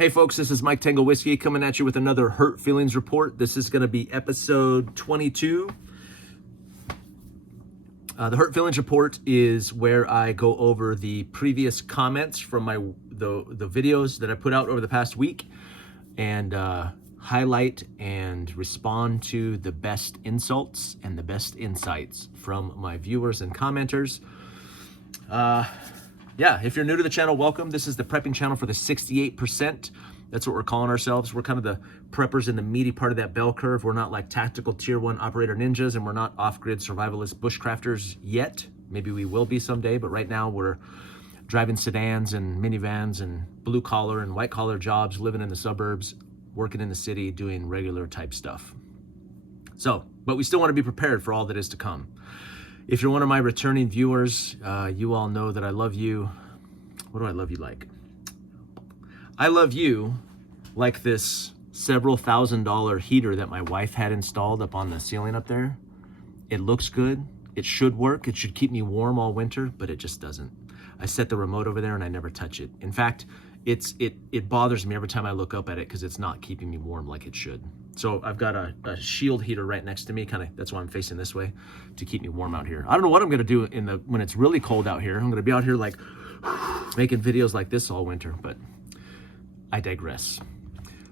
Hey folks, this is Mike Tango Whiskey coming at you with another Hurt Feelings report. This is going to be episode 22. The Hurt Feelings report is where I go over the previous comments from the videos that I put out over the past week and highlight and respond to the best insults and the best insights from my viewers and commenters. Yeah, if you're new to the channel, welcome. This is the prepping channel for the 68%. That's what we're calling ourselves. We're kind of the preppers in the meaty part of that bell curve. We're not like tactical tier 1 operator ninjas, and we're not off-grid survivalist bushcrafters yet. Maybe we will be someday, but right now we're driving sedans and minivans and blue collar and white collar jobs, living in the suburbs, working in the city, doing regular type stuff. So, but we still want to be prepared for all that is to come. If you're one of my returning viewers, you all know that I love you. What do I love you like? I love you like this several $1,000 heater that my wife had installed up on the ceiling up there. It looks good. It should work. It should keep me warm all winter, but it just doesn't. I set the remote over there and I never touch it. In fact, it bothers me every time I look up at it because it's not keeping me warm like it should. So I've got a shield heater right next to me, that's why I'm facing this way, to keep me warm out here. I don't know what I'm gonna do when it's really cold out here. I'm gonna be out here like making videos like this all winter, but I digress.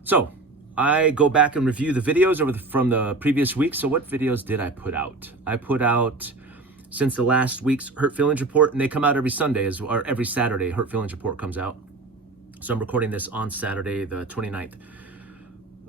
So I go back and review the videos from the previous week. So what videos did I put out? I put out since the last week's Hurt Feelings report, and they come out every Sunday, or every Saturday. Hurt Feelings report comes out. So I'm recording this on Saturday, the 29th.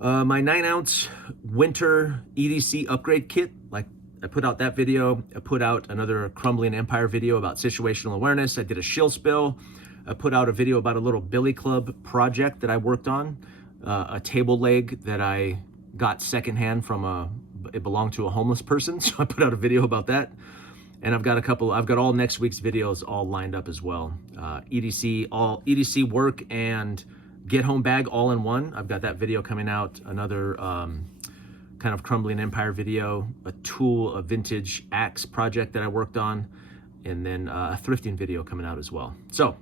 My 9-ounce winter EDC upgrade kit, like I put out that video. I put out another Crumbling Empire video about situational awareness. I did a shill spill. I put out a video about a little billy club project that I worked on, a table leg that I got secondhand it belonged to a homeless person. So I put out a video about that. And I've got all next week's videos all lined up as well. EDC work and get home bag all in one. I've got that video coming out, another kind of Crumbling Empire video, a vintage axe project that I worked on, and then a thrifting video coming out as well. So, all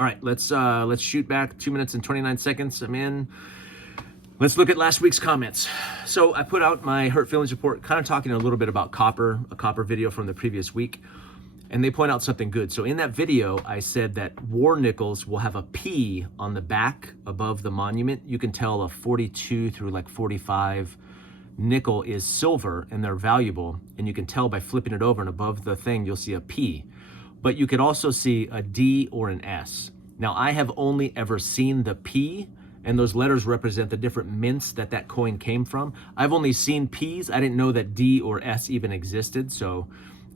right, let's shoot back 2 minutes and 29 seconds. I'm in. Let's look at last week's comments. So I put out my Hurt Feelings report, kind of talking a little bit about copper, a copper video from the previous week. And they point out something good. So in that video, I said that war nickels will have a P on the back above the monument. You can tell a 42 through like 45 nickel is silver and they're valuable. And you can tell by flipping it over, and above the thing, you'll see a P. But you could also see a D or an S. Now, I have only ever seen the P, and those letters represent the different mints that coin came from. I've only seen P's. I didn't know that D or S even existed. So.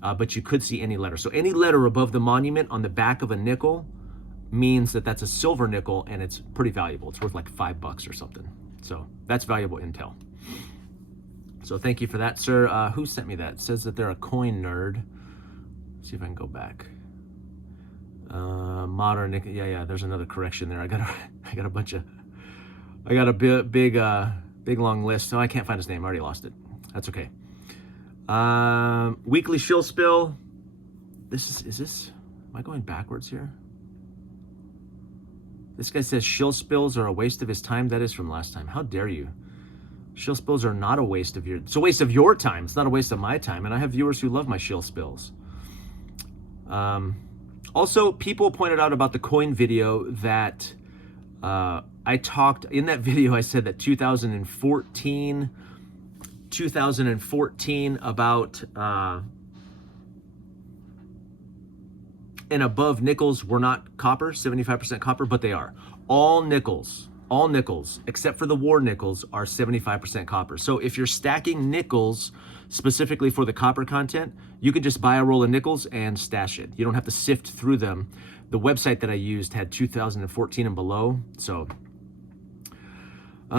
But you could see any letter. So any letter above the monument on the back of a nickel means that that's a silver nickel, and it's pretty valuable. It's worth like $5 or something. So that's valuable intel. So thank you for that, sir. Who sent me that? It says that they're a coin nerd. Let's see if I can go back. Modern nickel. Yeah. There's another correction there. I got a big long list. No, I can't find his name. I already lost it. That's okay. Weekly shill spill. Am I going backwards here? This guy says shill spills are a waste of his time. That is from last time. How dare you? Shill spills are not a waste of it's a waste of your time. It's not a waste of my time. And I have viewers who love my shill spills. Also, people pointed out about the coin video that, I talked in that video. I said that 2014 about and above nickels were not copper, 75% copper, but they are. All nickels, except for the war nickels, are 75% copper. So if you're stacking nickels specifically for the copper content, you can just buy a roll of nickels and stash it. You don't have to sift through them. The website that I used had 2014 and below, so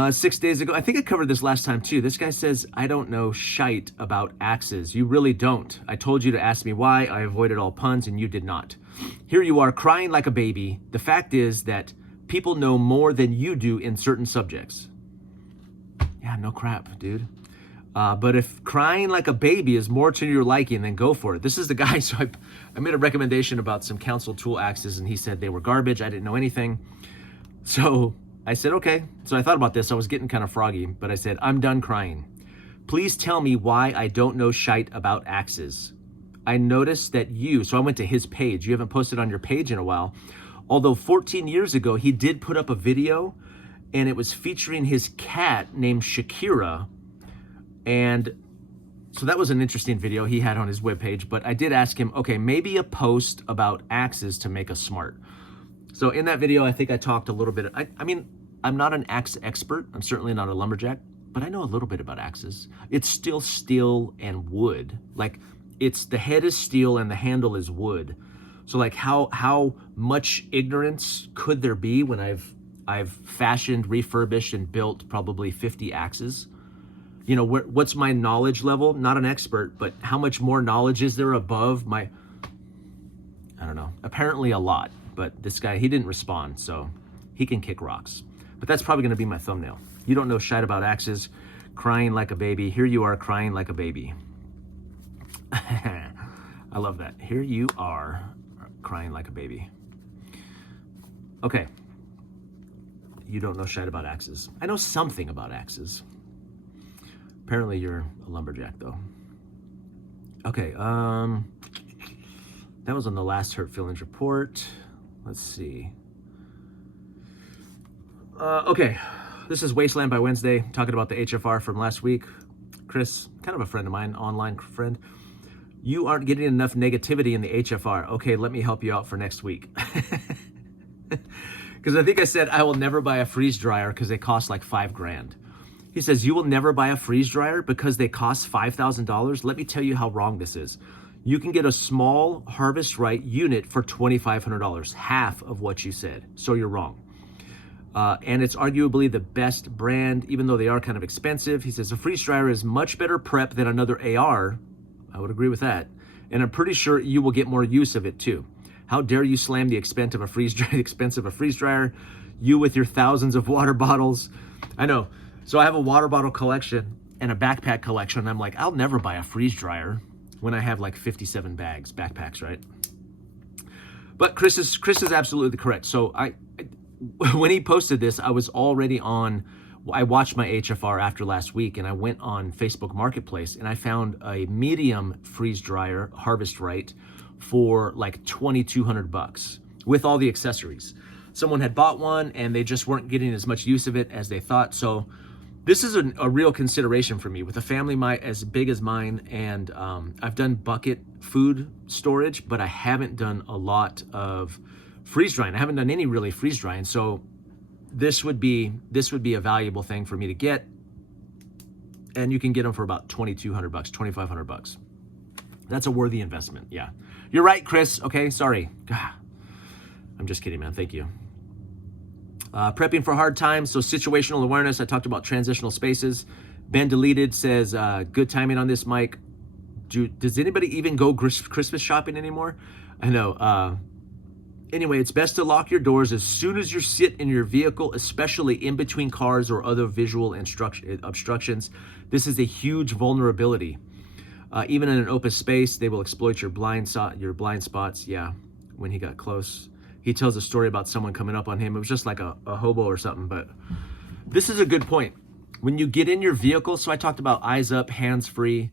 6 days ago, I think I covered this last time too. This guy says, I don't know shite about axes. You really don't. I told you to ask me why. I avoided all puns and you did not. Here you are crying like a baby. The fact is that people know more than you do in certain subjects. Yeah, no crap, dude. But if crying like a baby is more to your liking, then go for it. This is the guy, so I made a recommendation about some council tool axes, and he said they were garbage. I didn't know anything. So I said, okay. So I thought about this. I was getting kind of froggy, but I said, I'm done crying. Please tell me why I don't know shite about axes. I noticed that so I went to his page. You haven't posted on your page in a while. Although 14 years ago, he did put up a video and it was featuring his cat named Shakira. And so that was an interesting video he had on his webpage, but I did ask him, okay, maybe a post about axes to make us smart. So in that video, I think I talked a little bit. I mean, I'm not an axe expert. I'm certainly not a lumberjack, but I know a little bit about axes. It's still steel and wood. Like the head is steel and the handle is wood. So like how much ignorance could there be when I've fashioned, refurbished, and built probably 50 axes? You know, what's my knowledge level? Not an expert, but how much more knowledge is there above my, I don't know, apparently a lot. But this guy, he didn't respond, so he can kick rocks. But that's probably gonna be my thumbnail. You don't know shit about axes, crying like a baby. Here you are crying like a baby. I love that. Here you are crying like a baby. Okay. You don't know shit about axes. I know something about axes. Apparently you're a lumberjack though. Okay, that was on the last Hurt Feelings report. Let's see. Okay, this is Wasteland by Wednesday, talking about the HFR from last week. Chris, kind of a friend of mine, online friend. You aren't getting enough negativity in the HFR. Okay, let me help you out for next week. Because I think I said I will never buy a freeze dryer because they cost like $5,000. He says, you will never buy a freeze dryer because they cost $5,000. Let me tell you how wrong this is. You can get a small Harvest Right unit for $2,500, half of what you said. So you're wrong. And it's arguably the best brand, even though they are kind of expensive. He says, a freeze dryer is much better prep than another AR. I would agree with that. And I'm pretty sure you will get more use of it too. How dare you slam the expense of a freeze dryer, you with your thousands of water bottles. I know. So I have a water bottle collection and a backpack collection. I'm like, I'll never buy a freeze dryer when I have like 57 backpacks, right? But Chris is absolutely correct. So when he posted this, I was already I watched my HFR after last week, and I went on Facebook Marketplace and I found a medium freeze dryer, Harvest Right, for like $2,200 with all the accessories. Someone had bought one and they just weren't getting as much use of it as they thought. So this is a real consideration for me with a family as big as mine. And I've done bucket food storage, but I haven't done a lot of freeze drying. I haven't done any really freeze drying. So this would be a valuable thing for me to get. And you can get them for about $2,200, $2,500. That's a worthy investment. Yeah, you're right, Chris. Okay, sorry. I'm just kidding, man. Thank you. Prepping for hard times. So situational awareness. I talked about transitional spaces. Ben Deleted says, good timing on this, Mike. Does anybody even go Christmas shopping anymore? I know. Anyway, it's best to lock your doors as soon as you sit in your vehicle, especially in between cars or other visual obstructions. This is a huge vulnerability. Even in an open space, they will exploit your blind spots. Yeah, when he got close. He tells a story about someone coming up on him. It was just like a hobo or something, but this is a good point. When you get in your vehicle, so I talked about eyes up, hands free.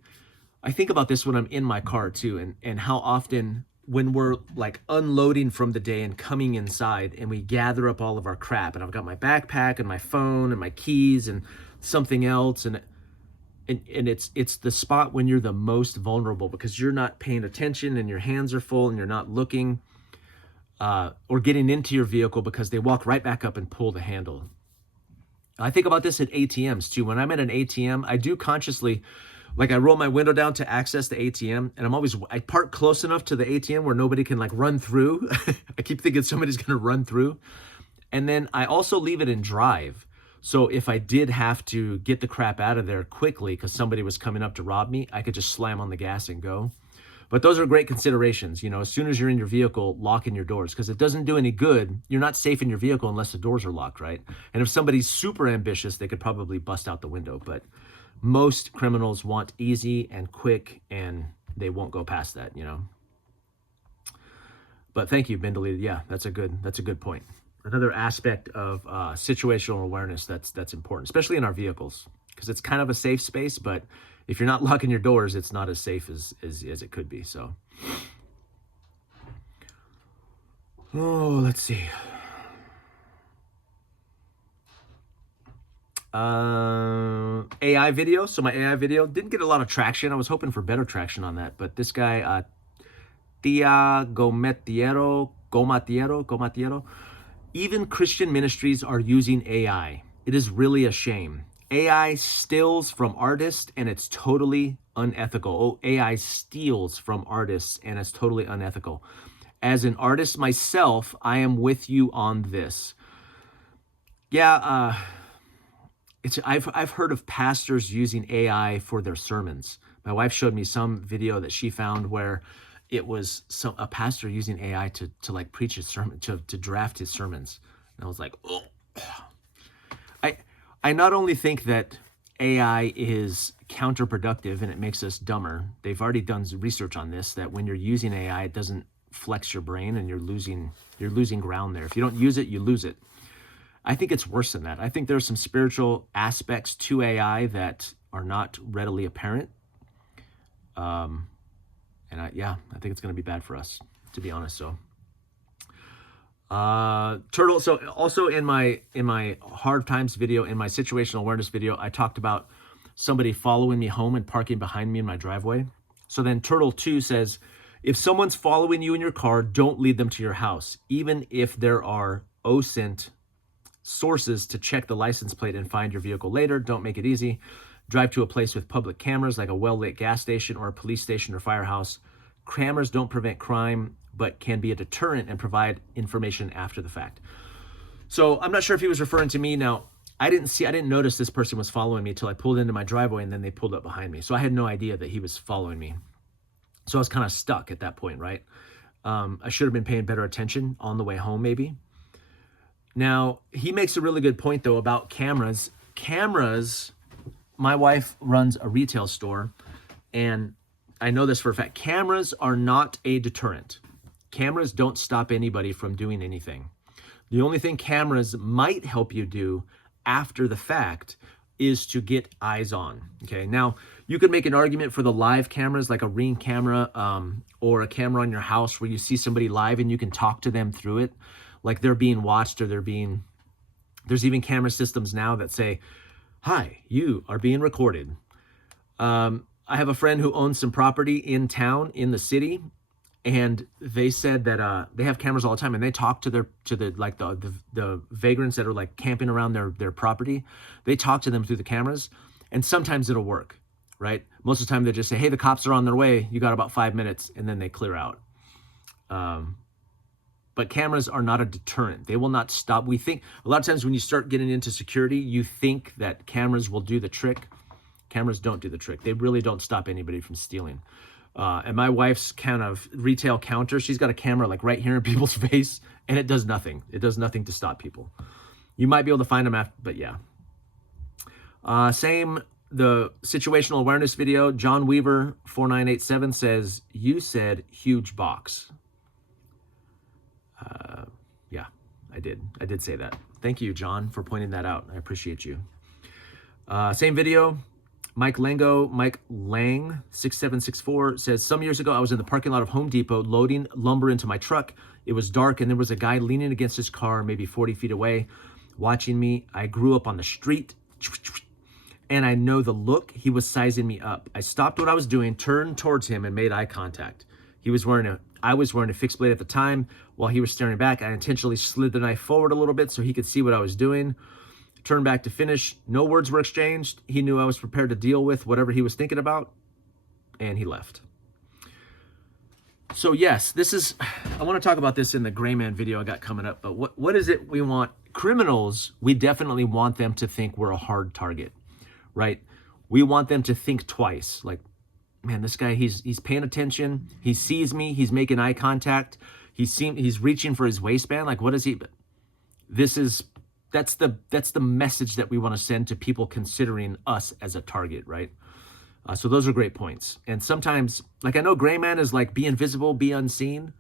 I think about this when I'm in my car too, and how often when we're like unloading from the day and coming inside and we gather up all of our crap, and I've got my backpack and my phone and my keys and something else, and it's the spot when you're the most vulnerable because you're not paying attention and your hands are full and you're not looking. Or getting into your vehicle because they walk right back up and pull the handle. I think about this at ATMs too. When I'm at an ATM, I do consciously, like I roll my window down to access the ATM, and I park close enough to the ATM where nobody can like run through. I keep thinking somebody's gonna run through. And then I also leave it in drive. So if I did have to get the crap out of there quickly because somebody was coming up to rob me, I could just slam on the gas and go. But those are great considerations. You know, as soon as you're in your vehicle, locking your doors, because it doesn't do any good. You're not safe in your vehicle unless the doors are locked, right? And if somebody's super ambitious, they could probably bust out the window. But most criminals want easy and quick, and they won't go past that, you know. But thank you, Ben Deleted. Yeah, that's a good point. another aspect of situational awareness that's important, especially in our vehicles, because it's kind of a safe space, but if you're not locking your doors, it's not as safe as it could be. So, oh, let's see. AI video. So my AI video didn't get a lot of traction. I was hoping for better traction on that, but this guy, Tia Gomatiero, even Christian ministries are using AI. It is really a shame. AI steals from artists and it's totally unethical. Oh, AI steals from artists and it's totally unethical. As an artist myself, I am with you on this. Yeah, I've heard of pastors using AI for their sermons. My wife showed me some video that she found where it was a pastor using AI to like preach his sermon, to draft his sermons. And I was like, oh. I not only think that AI is counterproductive and it makes us dumber. They've already done research on this, that when you're using AI, it doesn't flex your brain and you're losing ground there. If you don't use it, you lose it. I think it's worse than that. I think there's some spiritual aspects to AI that are not readily apparent. I think it's going to be bad for us, to be honest. So, Turtle. So also in my hard times video, in my situational awareness video, I talked about somebody following me home and parking behind me in my driveway. So then Turtle 2 says, if someone's following you in your car, don't lead them to your house, even if there are OSINT sources to check the license plate and find your vehicle later. Don't make it easy. Drive to a place with public cameras like a well-lit gas station or a police station or firehouse. Cameras don't prevent crime, but can be a deterrent and provide information after the fact. So I'm not sure if he was referring to me. Now, I didn't notice this person was following me till I pulled into my driveway and then they pulled up behind me. So I had no idea that he was following me. So I was kind of stuck at that point, right? I should have been paying better attention on the way home, maybe. Now, he makes a really good point, though, about cameras. Cameras, my wife runs a retail store, and I know this for a fact. Cameras are not a deterrent. Cameras don't stop anybody from doing anything. The only thing cameras might help you do after the fact is to get eyes on, okay? Now, you could make an argument for the live cameras, like a Ring camera or a camera on your house where you see somebody live and you can talk to them through it, like they're being watched or there's even camera systems now that say, hi, you are being recorded. I have a friend who owns some property in town, in the city, and they said that they have cameras all the time, and they talk to the vagrants that are like camping around their property. They talk to them through the cameras, and sometimes it'll work, right? Most of the time they just say, hey, the cops are on their way. You got about 5 minutes, and then they clear out. But cameras are not a deterrent. They will not stop. We think a lot of times when you start getting into security, you think that cameras will do the trick. Cameras don't do the trick. They really don't stop anybody from stealing. And my wife's kind of retail counter, she's got a camera like right here in people's face, and it does nothing. It does nothing to stop people. You might be able to find them after, but yeah. Same, the situational awareness video, John Weaver 4987 says, you said huge box. Yeah, I did say that. Thank you, John, for pointing that out. I appreciate you. Same video, Mike Lang 6764 says, some years ago, I was in the parking lot of Home Depot loading lumber into my truck. It was dark and there was a guy leaning against his car, maybe 40 feet away, watching me. I grew up on the street and I know the look. He was sizing me up. I stopped what I was doing, turned towards him and made eye contact. I was wearing a fixed blade at the time. While he was staring back, I intentionally slid the knife forward a little bit so he could see what I was doing. Turned back to finish. No words were exchanged. He knew I was prepared to deal with whatever he was thinking about, and he left. So yes, I want to talk about this in the Gray Man video I got coming up, but what is it we want? Criminals, we definitely want them to think we're a hard target, right? We want them to think twice, like, man, this guy, he's paying attention. He sees me. He's making eye contact. He's reaching for his waistband. Like, what is he? That's the message that we want to send to people considering us as a target, right? So those are great points. And sometimes, like, I know Gray Man is like, be invisible, be unseen.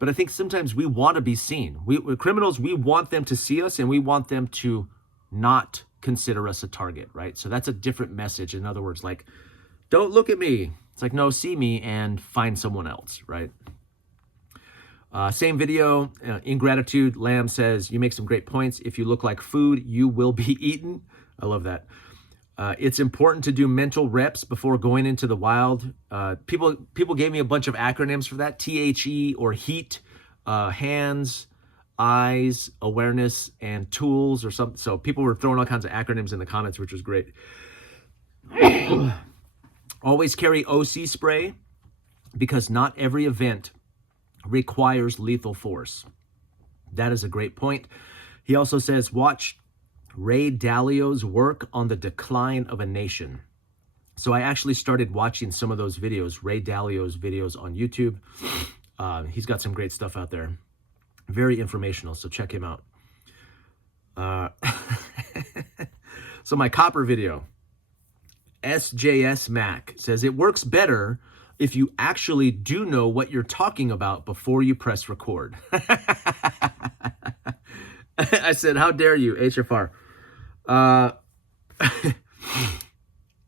But I think sometimes we want to be seen. We're criminals, we want them to see us, and we want them to not consider us a target, right? So that's a different message. In other words, like, don't look at me. It's like, no, see me and find someone else, right? Same video, Ingratitude, Lamb says, you make some great points. If you look like food, you will be eaten. I love that. It's important to do mental reps before going into the wild. People gave me a bunch of acronyms for that. THE or heat, hands, eyes, awareness, and tools or something. So people were throwing all kinds of acronyms in the comments, which was great. Always carry OC spray because not every event requires lethal force. That is a great point. He also says, watch Ray Dalio's work on the decline of a nation. So I actually started watching some of those videos, Ray Dalio's videos on YouTube. He's got some great stuff out there. Very informational, so check him out. So my copper video, SJS Mac says, it works better if you actually do know what you're talking about before you press record. I said, how dare you, HFR?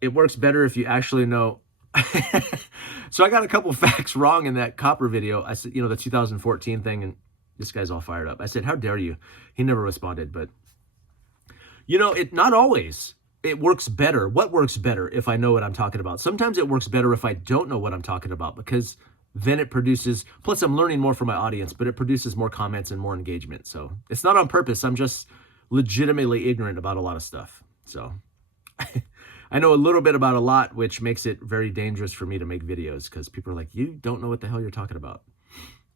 It works better if you actually know. So I got a couple facts wrong in that copper video. I said, the 2014 thing, and this guy's all fired up. I said, how dare you? He never responded, but not always. It works better. What works better if I know what I'm talking about? Sometimes it works better if I don't know what I'm talking about, because then it produces, plus I'm learning more from my audience, but it produces more comments and more engagement. So it's not on purpose. I'm just legitimately ignorant about a lot of stuff. So I know a little bit about a lot, which makes it very dangerous for me to make videos, because people are like, you don't know what the hell you're talking about.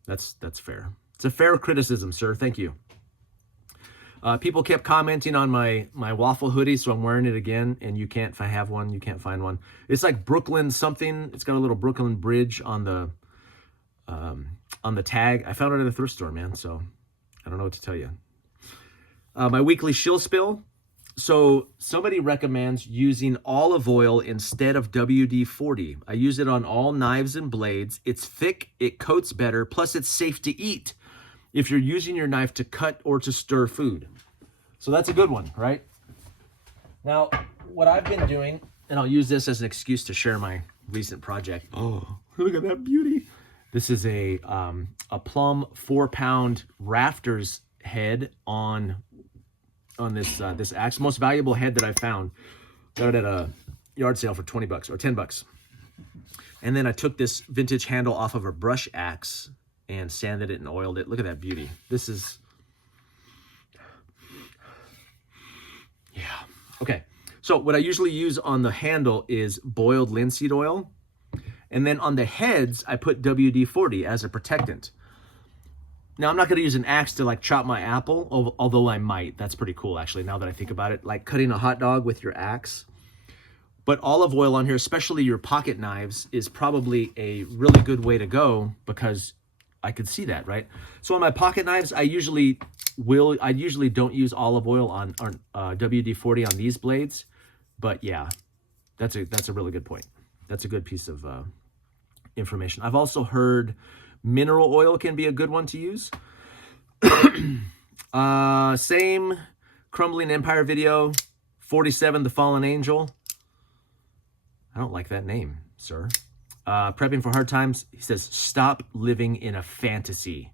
That's fair. It's a fair criticism, sir. Thank you. People kept commenting on my waffle hoodie, so I'm wearing it again. And you can't, if I have one, you can't find one. It's like Brooklyn something. It's got a little Brooklyn Bridge on the tag. I found it at a thrift store, man. So I don't know what to tell you. My weekly shill spill. So somebody recommends using olive oil instead of WD-40. I use it on all knives and blades. It's thick, it coats better, plus it's safe to eat if you're using your knife to cut or to stir food. So that's a good one, right? Now, what I've been doing, and I'll use this as an excuse to share my recent project. Oh, look at that beauty. This is a plum 4-pound rafters head on this axe. Most valuable head that I found. Got it at a yard sale for 20 bucks or 10 bucks. And then I took this vintage handle off of a brush axe and sanded it and oiled it. Look at that beauty. This is, yeah. Okay. So what I usually use on the handle is boiled linseed oil. And then on the heads, I put WD-40 as a protectant. Now, I'm not going to use an axe to like chop my apple, although I might. That's pretty cool, actually, now that I think about it. Like cutting a hot dog with your axe. But olive oil on here, especially your pocket knives, is probably a really good way to go, because I could see that, right? So on my pocket knives, I usually don't use olive oil on WD-40 on these blades. But yeah, that's a really good point. That's a good piece of information. I've also heard mineral oil can be a good one to use. Same Crumbling Empire video, 47, The Fallen Angel. I don't like that name, sir. Prepping for hard times. He says, stop living in a fantasy.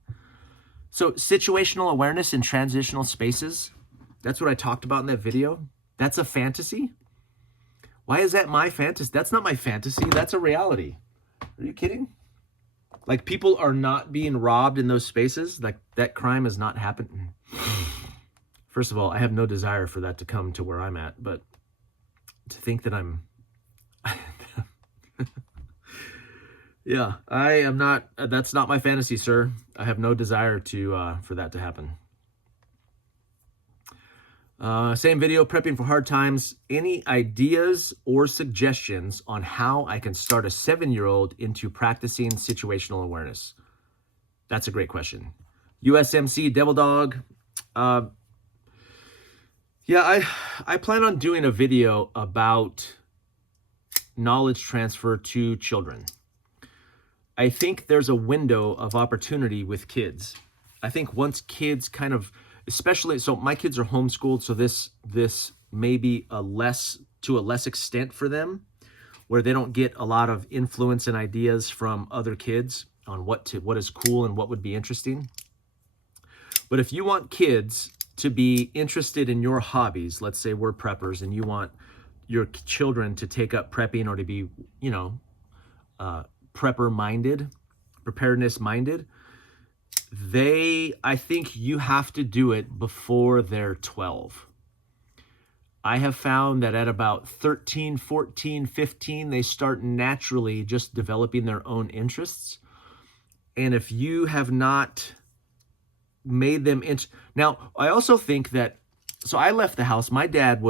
So situational awareness in transitional spaces. That's what I talked about in that video. That's a fantasy? Why is that my fantasy? That's not my fantasy. That's a reality. Are you kidding? Like, people are not being robbed in those spaces. Like, that crime has not happened. First of all, I have no desire for that to come to where I'm at. But to think that I'm... Yeah, I am not... That's not my fantasy, sir. I have no desire to for that to happen. Same video, prepping for hard times. Any ideas or suggestions on how I can start a 7-year-old into practicing situational awareness? That's a great question. USMC Devil Dog. Yeah, I plan on doing a video about knowledge transfer to children. I think there's a window of opportunity with kids. I think once kids kind of, especially, so my kids are homeschooled, so this may be to a less extent for them, where they don't get a lot of influence and ideas from other kids on what is cool and what would be interesting. But if you want kids to be interested in your hobbies, let's say we're preppers and you want your children to take up prepping or to be, prepper minded, preparedness minded, I think you have to do it before they're 12. I have found that at about 13, 14, 15, they start naturally just developing their own interests. And if you have not made them now, I also think that, so I left the house. My dad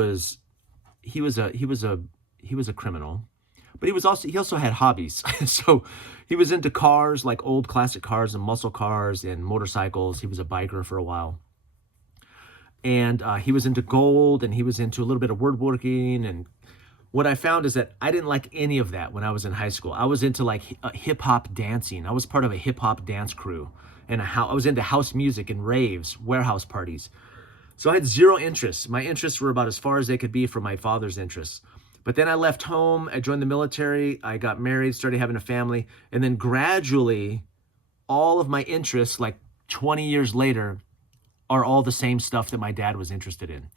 he was a criminal, but he also had hobbies. So he was into cars, like old classic cars and muscle cars and motorcycles. He was a biker for a while. And he was into gold, and he was into a little bit of woodworking. And what I found is that I didn't like any of that when I was in high school. I was into like hip hop dancing. I was part of a hip hop dance crew, and I was into house music and raves, warehouse parties. So I had zero interests. My interests were about as far as they could be from my father's interests. But then I left home, I joined the military, I got married, started having a family, and then gradually all of my interests, like 20 years later, are all the same stuff that my dad was interested in.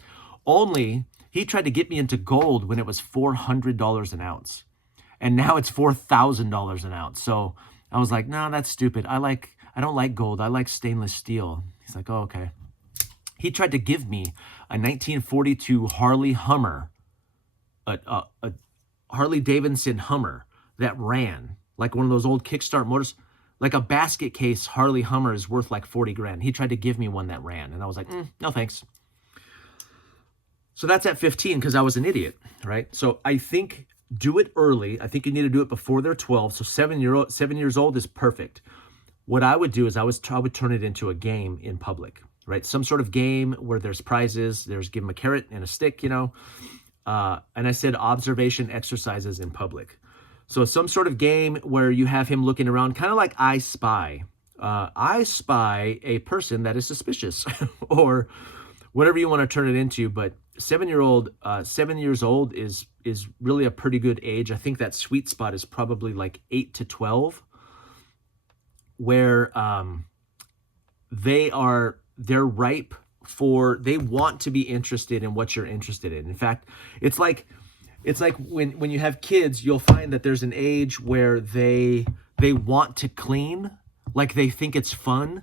Only he tried to get me into gold when it was $400 an ounce. And now it's $4,000 an ounce. So I was like, no, that's stupid. I don't like gold. I like stainless steel. He's like, oh, okay. He tried to give me a 1942 Harley Hummer, a Harley Davidson Hummer that ran like one of those old kickstart motors. Like a basket case Harley Hummer is worth like 40 grand. He tried to give me one that ran, and I was like, no thanks. So that's at 15 because I was an idiot, right? So I think do it early. I think you need to do it before they're 12. So 7 years old is perfect. What I would do is I would turn it into a game in public, right? Some sort of game where there's prizes. Give them a carrot and a stick, and I said observation exercises in public. So some sort of game where you have him looking around, kind of like I Spy. I spy a person that is suspicious or whatever you want to turn it into. But 7 years old is really a pretty good age. I think that sweet spot is probably like 8 to 12, where they're ripe they want to be interested in what you're interested in. In fact, it's like when you have kids, you'll find that there's an age where they want to clean, like they think it's fun.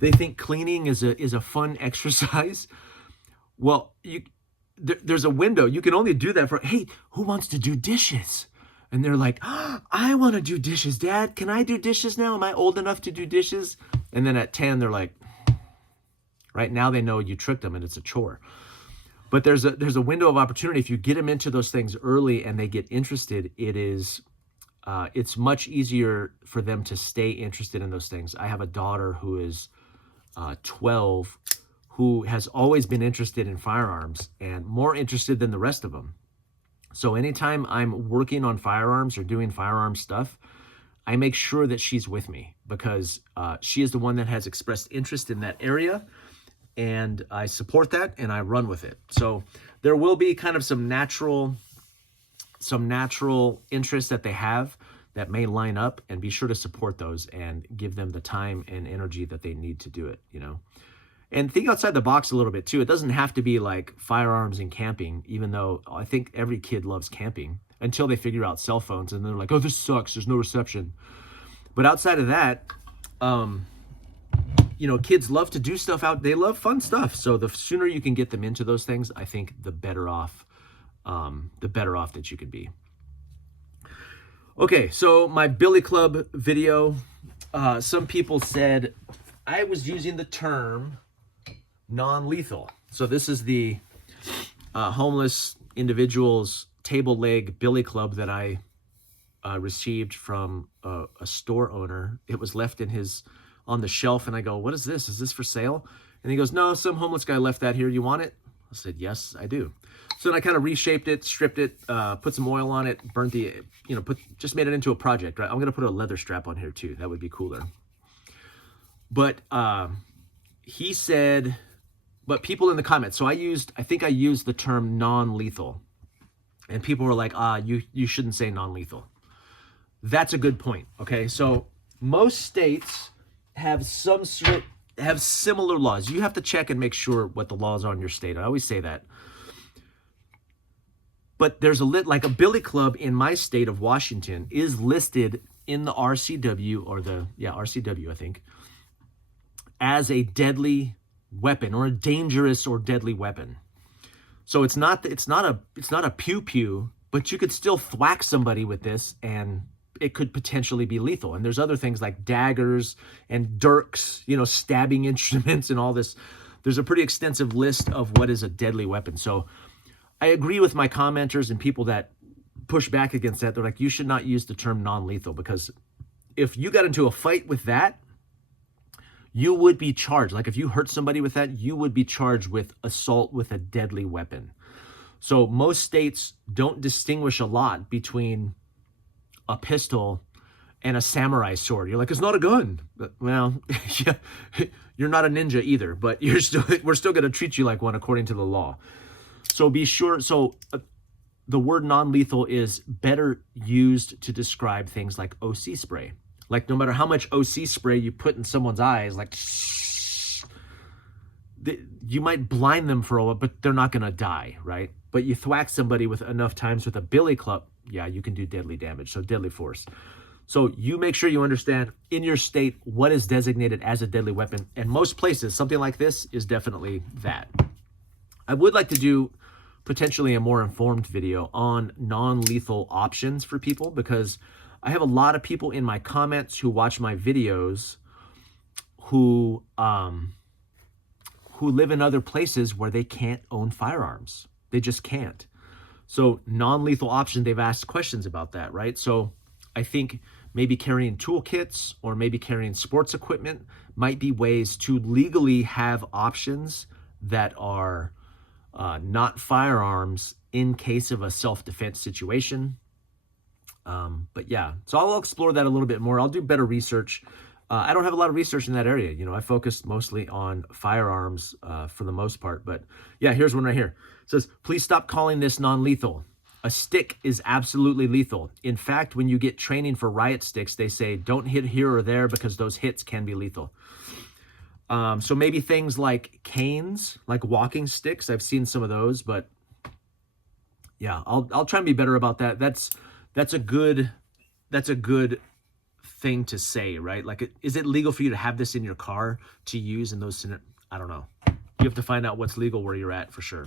They think cleaning is a fun exercise. Well, there's a window. You can only do that for, hey, who wants to do dishes? And they're like, oh, I want to do dishes, Dad. Can I do dishes now? Am I old enough to do dishes? And then at 10, they're like, right now they know you tricked them and it's a chore. But there's a window of opportunity. If you get them into those things early and they get interested, it's much easier for them to stay interested in those things. I have a daughter who is 12, who has always been interested in firearms and more interested than the rest of them. So anytime I'm working on firearms or doing firearm stuff, I make sure that she's with me because she is the one that has expressed interest in that area. And I support that and I run with it. So there will be kind of some natural interests that they have that may line up, and be sure to support those and give them the time and energy that they need to do it, And think outside the box a little bit too. It doesn't have to be like firearms and camping, even though I think every kid loves camping until they figure out cell phones and they're like, oh, this sucks. There's no reception. But outside of that, kids love to do stuff out. They love fun stuff. So the sooner you can get them into those things, I think the better off that you can be. Okay, so my Billy Club video, some people said I was using the term non-lethal. So this is the homeless individuals table leg Billy Club that I received from a store owner. It was left on the shelf, and I go, what is this? Is this for sale? And he goes, no, some homeless guy left that here. You want it? I said, yes, I do. So then I kind of reshaped it, stripped it, put some oil on it, burnt the, just made it into a project, right? I'm going to put a leather strap on here too. That would be cooler. But he said, but people in the comments, so I think I used the term non-lethal. And people were like, you shouldn't say non-lethal. That's a good point, okay? So most states have similar laws. You have to check and make sure what the laws are in your state. I always say that. But there's like a billy club in my state of Washington is listed in the RCW RCW, I think, as a deadly weapon or a dangerous or deadly weapon. So it's not a pew, but you could still thwack somebody with this and it could potentially be lethal. And there's other things like daggers and dirks, stabbing instruments and all this. There's a pretty extensive list of what is a deadly weapon. So I agree with my commenters and people that push back against that. They're like, you should not use the term non-lethal, because if you got into a fight with that, you would be charged. Like if you hurt somebody with that, you would be charged with assault with a deadly weapon. So most states don't distinguish a lot between a pistol and a samurai sword. You're like, it's not a gun. Well, yeah, you're not a ninja either, but we're still going to treat you like one according to the law. So be sure. So the word non-lethal is better used to describe things like OC spray. Like no matter how much OC spray you put in someone's eyes, like you might blind them for a while, but they're not going to die, right? But you thwack somebody with enough times with a billy club, yeah, you can do deadly damage. So deadly force. So you make sure you understand in your state what is designated as a deadly weapon. And most places, something like this is definitely that. I would like to do potentially a more informed video on non-lethal options for people, because I have a lot of people in my comments who watch my videos who live in other places where they can't own firearms. They just can't. So non-lethal option, they've asked questions about that, right? So I think maybe carrying toolkits or maybe carrying sports equipment might be ways to legally have options that are not firearms in case of a self-defense situation. But yeah, so I'll explore that a little bit more. I'll do better research. I don't have a lot of research in that area. I focused mostly on firearms for the most part. But yeah, here's one right here. It says, please stop calling this non-lethal. A stick is absolutely lethal. In fact, when you get training for riot sticks, they say don't hit here or there because those hits can be lethal. So maybe things like canes, like walking sticks. I've seen some of those, but yeah, I'll try and be better about that. That's a good thing to say, right? Like, is it legal for you to have this in your car to use in those? I don't know. You have to find out what's legal where you're at for sure.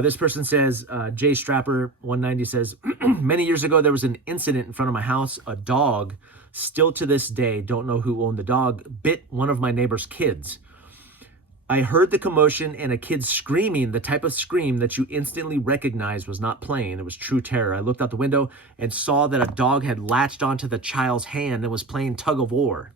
This person says, Jay Strapper 190 says, many years ago, there was an incident in front of my house. A dog, still to this day, don't know who owned the dog, bit one of my neighbor's kids. I heard the commotion and a kid screaming, the type of scream that you instantly recognize was not playing. It was true terror. I looked out the window and saw that a dog had latched onto the child's hand and was playing tug of war.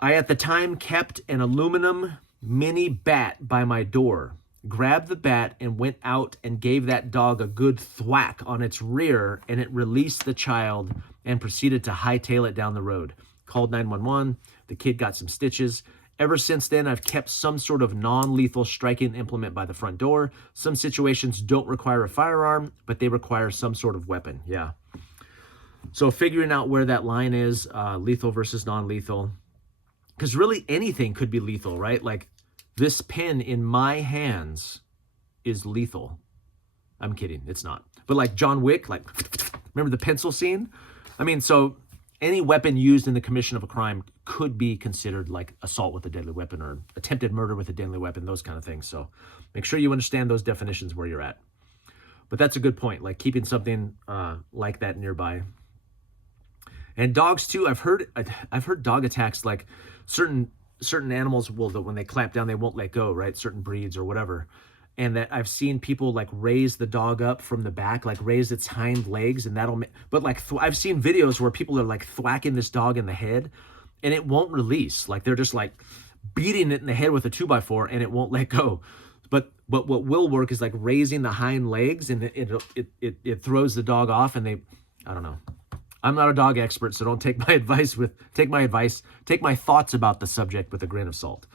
I, at the time, kept an aluminum mini bat by my door, grabbed the bat and went out and gave that dog a good thwack on its rear, and it released the child and proceeded to hightail it down the road. Called 911. The kid got some stitches. Ever since then, I've kept some sort of non-lethal striking implement by the front door. Some situations don't require a firearm, but they require some sort of weapon. Yeah. So figuring out where that line is, lethal versus non-lethal. Because really anything could be lethal, right? Like this pen in my hands is lethal. I'm kidding. It's not. But like John Wick, like, remember the pencil scene? I mean, so any weapon used in the commission of a crime could be considered like assault with a deadly weapon or attempted murder with a deadly weapon, those kind of things. So make sure you understand those definitions where you're at. But that's a good point, like keeping something like that nearby. And dogs too, I've heard dog attacks, like certain animals will, when they clamp down, they won't let go, right? Certain breeds or whatever. And that I've seen people like raise the dog up from the back, like raise its hind legs, and that'll, but like I've seen videos where people are like thwacking this dog in the head and it won't release. Like they're just like beating it in the head with a 2x4 and it won't let go. But what will work is like raising the hind legs, and it throws the dog off, and I don't know. I'm not a dog expert, so don't take my thoughts about the subject with a grain of salt.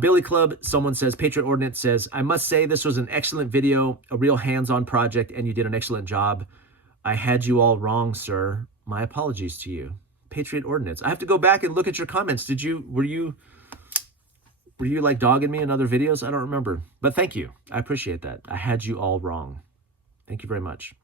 Billy Club, someone says, Patriot Ordinance says, I must say this was an excellent video, a real hands-on project, and you did an excellent job. I had you all wrong, sir. My apologies to you. Patriot Ordinance. I have to go back and look at your comments. Were you like dogging me in other videos? I don't remember, but thank you. I appreciate that. I had you all wrong. Thank you very much.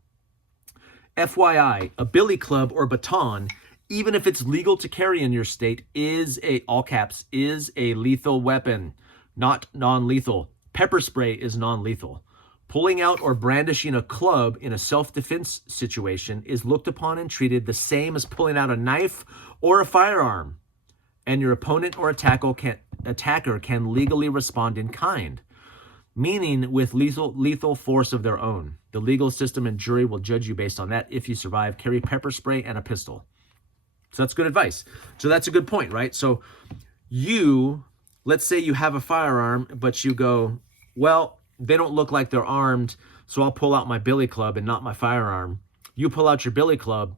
FYI, a billy club or baton, even if it's legal to carry in your state, is all caps, is a lethal weapon, not non-lethal. Pepper spray is non-lethal. Pulling out or brandishing a club in a self-defense situation is looked upon and treated the same as pulling out a knife or a firearm, and your opponent or attacker can legally respond in kind, meaning with lethal force of their own. The legal system and jury will judge you based on that. If you survive, carry pepper spray and a pistol. So that's good advice. So that's a good point, right? So let's say you have a firearm, but you go, well, they don't look like they're armed, so I'll pull out my billy club and not my firearm. You pull out your billy club,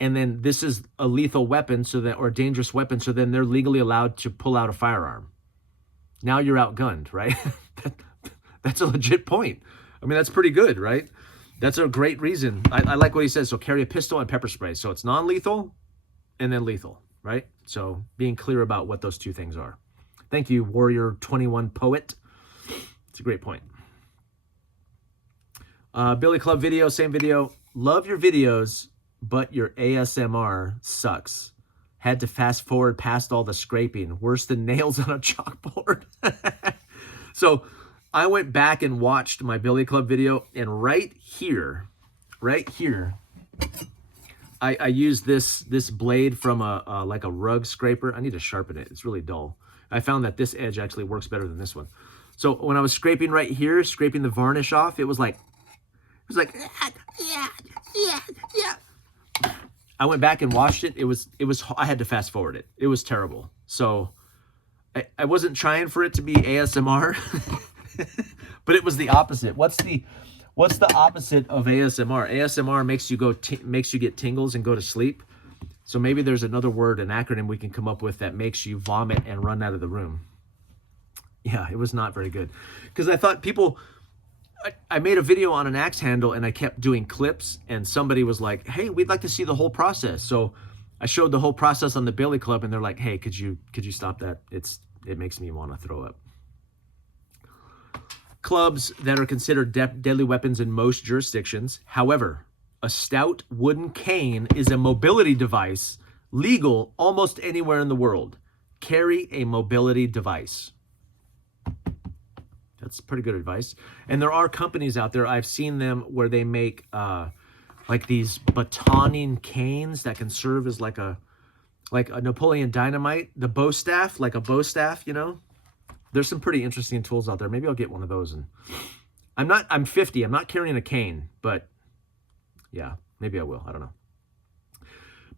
and then this is a lethal weapon, or a dangerous weapon, so then they're legally allowed to pull out a firearm. Now you're outgunned, right? That's a legit point. I mean, that's pretty good, right? That's a great reason. I like what he says. So carry a pistol and pepper spray. So it's non-lethal and then lethal, right? So being clear about what those two things are. Thank you, Warrior 21 Poet. It's a great point. Billy Club video, same video. Love your videos, but your ASMR sucks. Had to fast forward past all the scraping. Worse than nails on a chalkboard. So I went back and watched my Billy Club video, and right here, I used this blade from like a rug scraper. I need to sharpen it. It's really dull. I found that this edge actually works better than this one. So when I was scraping right here, scraping the varnish off, it was like, yeah. I went back and watched it. It was. I had to fast forward it. It was terrible. So I wasn't trying for it to be ASMR, but it was the opposite. What's the opposite of ASMR? ASMR makes you get tingles and go to sleep. So maybe there's another word, an acronym we can come up with that makes you vomit and run out of the room. Yeah, it was not very good. Because I thought I made a video on an axe handle and I kept doing clips, and somebody was like, hey, we'd like to see the whole process. So I showed the whole process on the Billy Club, and they're like, hey, could you stop that? It makes me want to throw up. Clubs that are considered deadly weapons in most jurisdictions. However, a stout wooden cane is a mobility device legal almost anywhere in the world. Carry a mobility device. That's pretty good advice. And there are companies out there, I've seen them, where they make like these batoning canes that can serve as like a Napoleon Dynamite, the bow staff, like a bow staff, you know? There's some pretty interesting tools out there. Maybe I'll get one of those. And I'm 50. I'm not carrying a cane, but yeah, maybe I will. I don't know.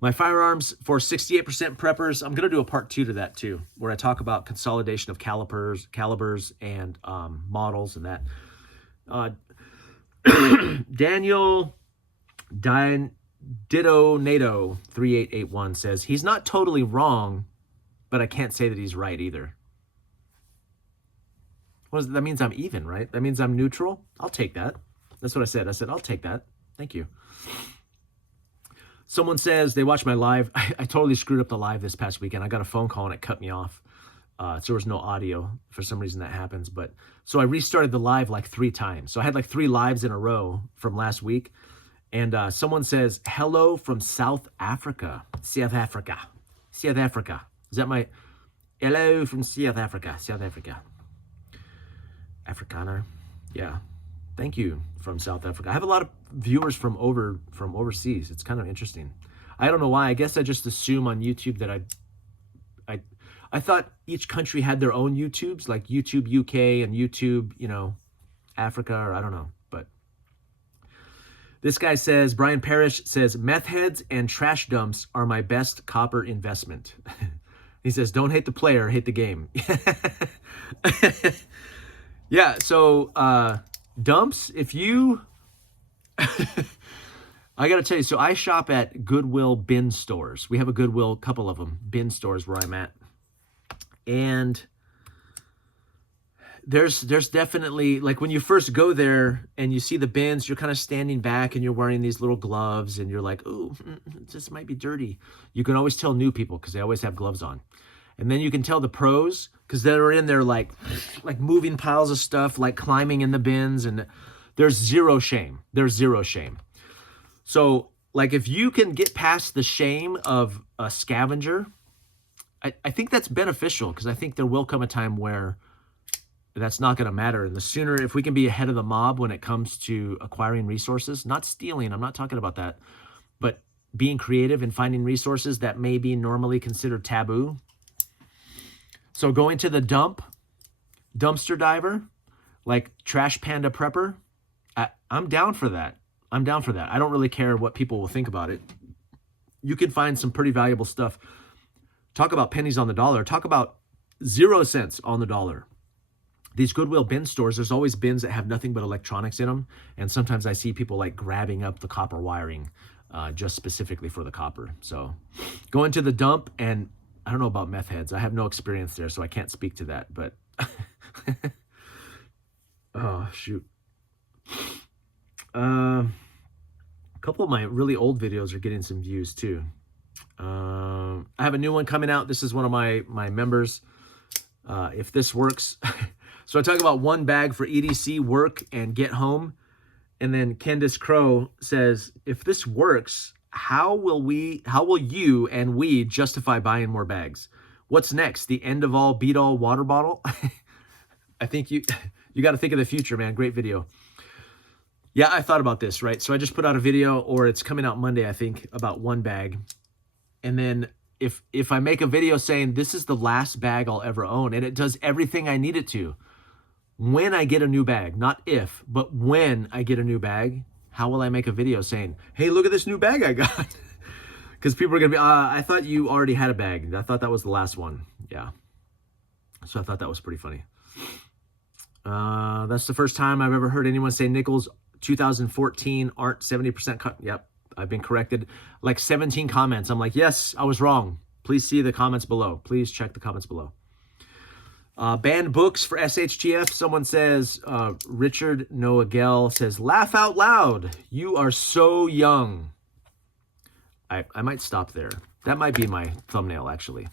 My firearms for 68% preppers. I'm going to do a part 2 to that too, where I talk about consolidation of calibers and models and that. Daniel Ditto NATO 3881 says, he's not totally wrong, but I can't say that he's right either. That means I'm even, right? That means I'm neutral. I'll take that. That's what I said. I said, I'll take that. Thank you. Someone says they watched my live. I totally screwed up the live this past weekend. I got a phone call and it cut me off. So there was no audio. For some reason that happens. So I restarted the live like 3 times. So I had like 3 lives in a row from last week. And someone says, hello from South Africa. South Africa. Is that my... Hello from South Africa. South Africa. Afrikaner. Yeah. Thank you from South Africa. I have a lot of viewers from overseas. It's kind of interesting. I don't know why. I guess I just assume on YouTube that I thought each country had their own YouTubes, like YouTube UK and YouTube, Africa, or I don't know. But this guy says, Brian Parrish says, meth heads and trash dumps are my best copper investment. He says, don't hate the player, hate the game. Yeah, so dumps, if you, I gotta tell you, so I shop at Goodwill bin stores. We have a Goodwill, couple of them, bin stores where I'm at. And there's definitely, like when you first go there and you see the bins, you're kind of standing back and you're wearing these little gloves and you're like, oh, this might be dirty. You can always tell new people because they always have gloves on. And then you can tell the pros because they're in there like moving piles of stuff, like climbing in the bins, and there's zero shame. There's zero shame. So like if you can get past the shame of a scavenger, I think that's beneficial because I think there will come a time where that's not going to matter. And the sooner, if we can be ahead of the mob when it comes to acquiring resources, not stealing, I'm not talking about that, but being creative and finding resources that may be normally considered taboo. So going to the dumpster diver, like Trash Panda Prepper, I'm down for that. I'm down for that. I don't really care what people will think about it. You can find some pretty valuable stuff. Talk about pennies on the dollar. Talk about 0 cents on the dollar. These Goodwill bin stores, there's always bins that have nothing but electronics in them. And sometimes I see people like grabbing up the copper wiring just specifically for the copper. So going to the dump, and I don't know about meth heads. I have no experience there, so I can't speak to that. But oh, shoot. A couple of my really old videos are getting some views too. I have a new one coming out. This is one of my members. If this works. So I talk about one bag for EDC, work, and get home. And then Candice Crow says, if this works, how will you and we justify buying more bags? What's next? The end of all, beat all water bottle? I think you got to think of the future, man. Great video. Yeah, I thought about this, right? So I just put out a video, or it's coming out Monday, I think, about one bag. And then if I make a video saying this is the last bag I'll ever own, and it does everything I need it to, when I get a new bag, not if, but when I get a new bag, how will I make a video saying, hey, look at this new bag I got? Because people are going to be, I thought you already had a bag. I thought that was the last one. Yeah. So I thought that was pretty funny. That's the first time I've ever heard anyone say nickels 2014 aren't 70% cut. Yep, I've been corrected. Like 17 comments. I'm like, yes, I was wrong. Please see the comments below. Please check the comments below. Banned books for SHTF. Someone says, Richard Noagel says, laugh out loud. You are so young. I might stop there. That might be my thumbnail, actually.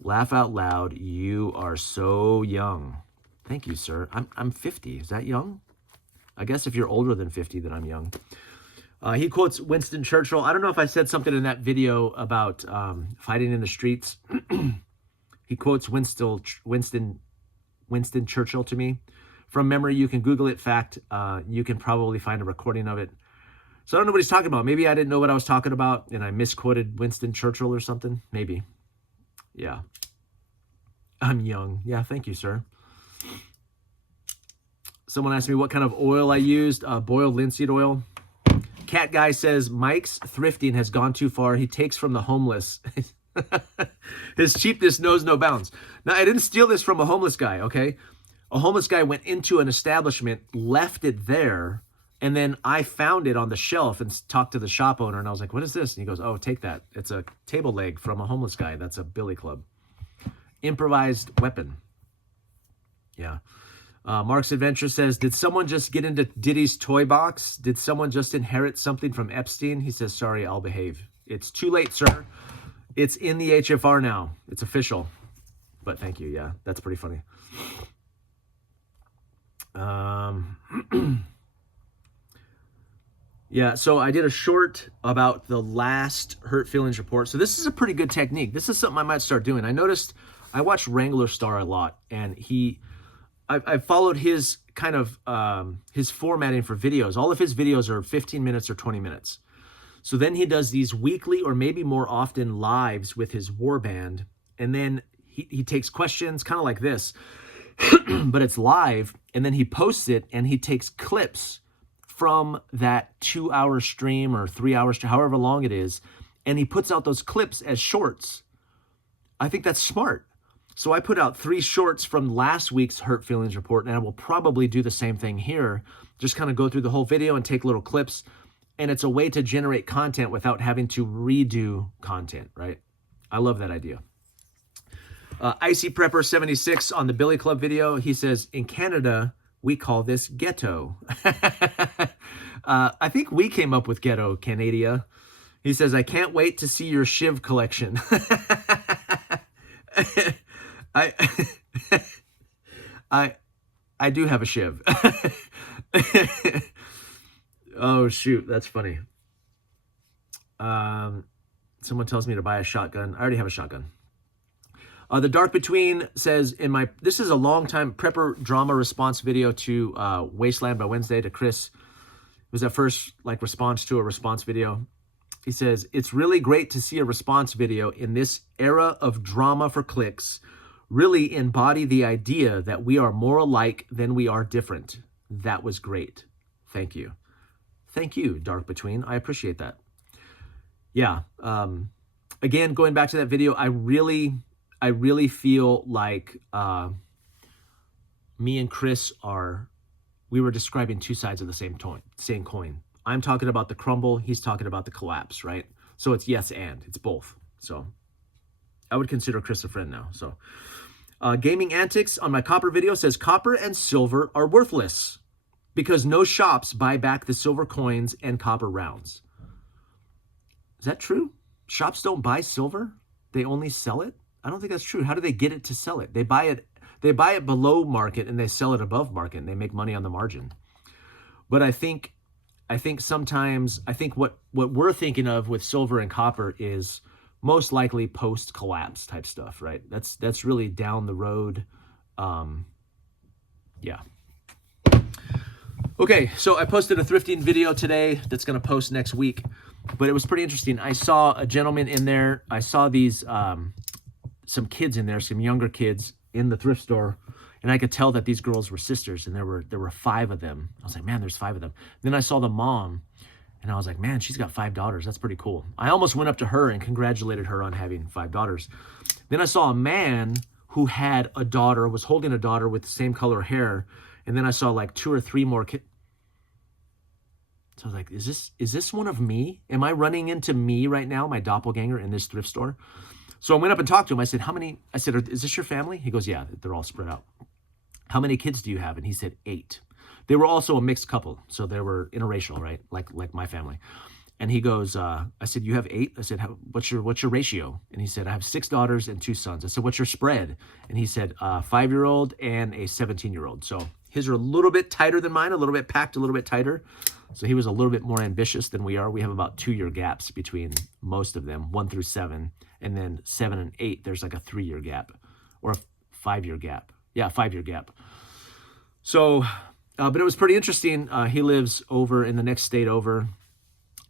Laugh out loud. You are so young. Thank you, sir. I'm 50. Is that young? I guess if you're older than 50, then I'm young. He quotes Winston Churchill. I don't know if I said something in that video about fighting in the streets. He quotes Winston Churchill to me. From memory, you can Google it. Fact, you can probably find a recording of it. So I don't know what he's talking about. Maybe I didn't know what I was talking about and I misquoted Winston Churchill or something. Maybe. Yeah. I'm young. Yeah, thank you, sir. Someone asked me what kind of oil I used. Boiled linseed oil. Cat Guy says, Mike's thrifting has gone too far. He takes from the homeless. His cheapness knows no bounds. Now, I didn't steal this from a homeless guy, okay? A homeless guy went into an establishment, left it there, and then I found it on the shelf and talked to the shop owner, and I was like, what is this? And he goes, oh, take that. It's a table leg from a homeless guy. That's a billy club. Improvised weapon. Yeah. Mark's Adventure says, did someone just get into Diddy's toy box? Did someone just inherit something from Epstein? He says, sorry, I'll behave. It's too late, sir. It's in the HFR now. It's official. But thank you. Yeah, that's pretty funny. Yeah, so I did a short about the last Hurt Feelings report. So this is a pretty good technique. This is something I might start doing. I noticed, I watch Wrangler Star a lot, and I followed his kind of, his formatting for videos. All of his videos are 15 minutes or 20 minutes. So then he does these weekly or maybe more often lives with his war band. And then he takes questions kind of like this, but it's live. And then he posts it and he takes clips from that 2-hour stream or 3 hours, however long it is. And he puts out those clips as shorts. I think that's smart. So I put out 3 shorts from last week's Hurt Feelings Report, and I will probably do the same thing here. Just kind of go through the whole video and take little clips. And it's a way to generate content without having to redo content, right? I love that idea. Icy Prepper 76 on the Billy Club video, he says, in Canada, we call this ghetto. I think we came up with ghetto, Canada. He says, I can't wait to see your Shiv collection. I do have a Shiv. Oh, shoot. That's funny. Someone tells me to buy a shotgun. I already have a shotgun. The Dark Between says, this is a long time prepper drama response video to Wasteland by Wednesday to Chris. It was that first response to a response video. He says, it's really great to see a response video in this era of drama for clicks really embody the idea that we are more alike than we are different. That was great. Thank you. Thank you, Dark Between. I appreciate that. Yeah. Again, going back to that video, I really feel like me and Chris we were describing 2 sides of the same coin. I'm talking about the crumble. He's talking about the collapse, right? So it's yes and. It's both. So I would consider Chris a friend now. So Gaming Antics on my copper video says, copper and silver are worthless because no shops buy back the silver coins and copper rounds. Is that true? Shops don't buy silver? They only sell it? I don't think that's true. How do they get it to sell it? They buy it below market and they sell it above market and they make money on the margin. But I think sometimes what we're thinking of with silver and copper is most likely post-collapse type stuff, right? That's really down the road. Yeah. Okay, so I posted a thrifting video today that's going to post next week, but it was pretty interesting. I saw a gentleman in there. I saw these some kids in there, some younger kids in the thrift store, and I could tell that these girls were sisters, and there were 5 of them. I was like, man, there's 5 of them. Then I saw the mom, and I was like, man, she's got 5 daughters. That's pretty cool. I almost went up to her and congratulated her on having 5 daughters. Then I saw a man who had a daughter, was holding a daughter with the same color hair, and then I saw like 2 or 3 more kids. So I was like, is this one of me? Am I running into me right now, my doppelganger in this thrift store? So I went up and talked to him. I said, is this your family? He goes, yeah, they're all spread out. How many kids do you have? And he said 8. They were also a mixed couple. So they were interracial, right? Like my family. And he goes, I said, you have 8? I said, what's your ratio? And he said, I have 6 daughters and 2 sons. I said, what's your spread? And he said, 5-year-old and a 17-year-old. So his are a little bit tighter than mine, a little bit packed, a little bit tighter. So he was a little bit more ambitious than we are. We have about 2-year gaps between most of them, 1 through 7. And then 7 and 8, there's like a 3-year gap or a 5-year gap. Yeah, 5-year gap. So, but it was pretty interesting. He lives over in the next state over,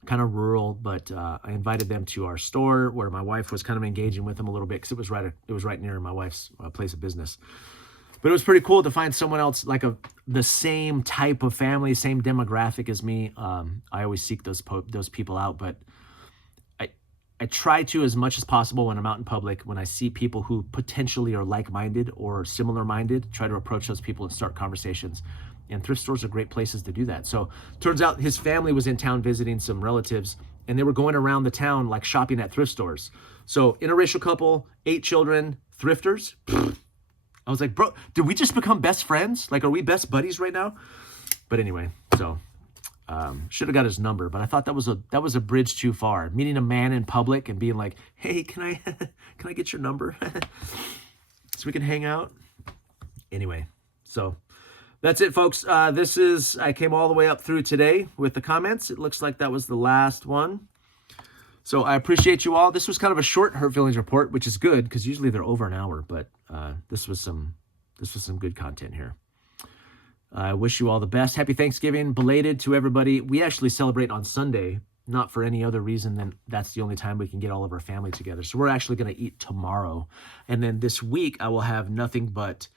kind of rural, but I invited them to our store where my wife was kind of engaging with them a little bit because it was right near my wife's place of business. But it was pretty cool to find someone else like the same type of family, same demographic as me. I always seek those people out, but I try to, as much as possible when I'm out in public, when I see people who potentially are like-minded or similar-minded, try to approach those people and start conversations. And thrift stores are great places to do that. So turns out his family was in town visiting some relatives, and they were going around the town like shopping at thrift stores. So interracial couple, 8 children, thrifters. I was like, bro, did we just become best friends? Like, are we best buddies right now? But anyway, so should have got his number, but I thought that was a bridge too far. Meeting a man in public and being like, hey, can I get your number so we can hang out? Anyway, so that's it, folks. I came all the way up through today with the comments. It looks like that was the last one. So I appreciate you all. This was kind of a short Hurt Feelings report, which is good because usually they're over an hour, but this was some good content here. I wish you all the best. Happy Thanksgiving, belated to everybody. We actually celebrate on Sunday, not for any other reason than that's the only time we can get all of our family together. So we're actually going to eat tomorrow. And then this week, I will have nothing but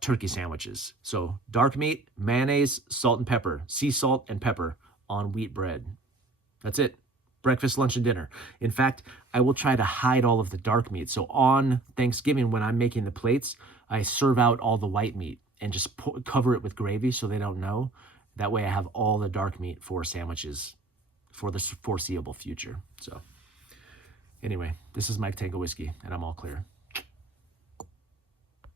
turkey sandwiches. So dark meat, mayonnaise, salt and pepper, sea salt and pepper on wheat bread. That's it. breakfast, lunch, and dinner. In fact, I will try to hide all of the dark meat. So on Thanksgiving, when I'm making the plates, I serve out all the white meat and just cover it with gravy so they don't know. That way I have all the dark meat for sandwiches for the foreseeable future. So anyway, this is Mike Tango Whiskey, and I'm all clear.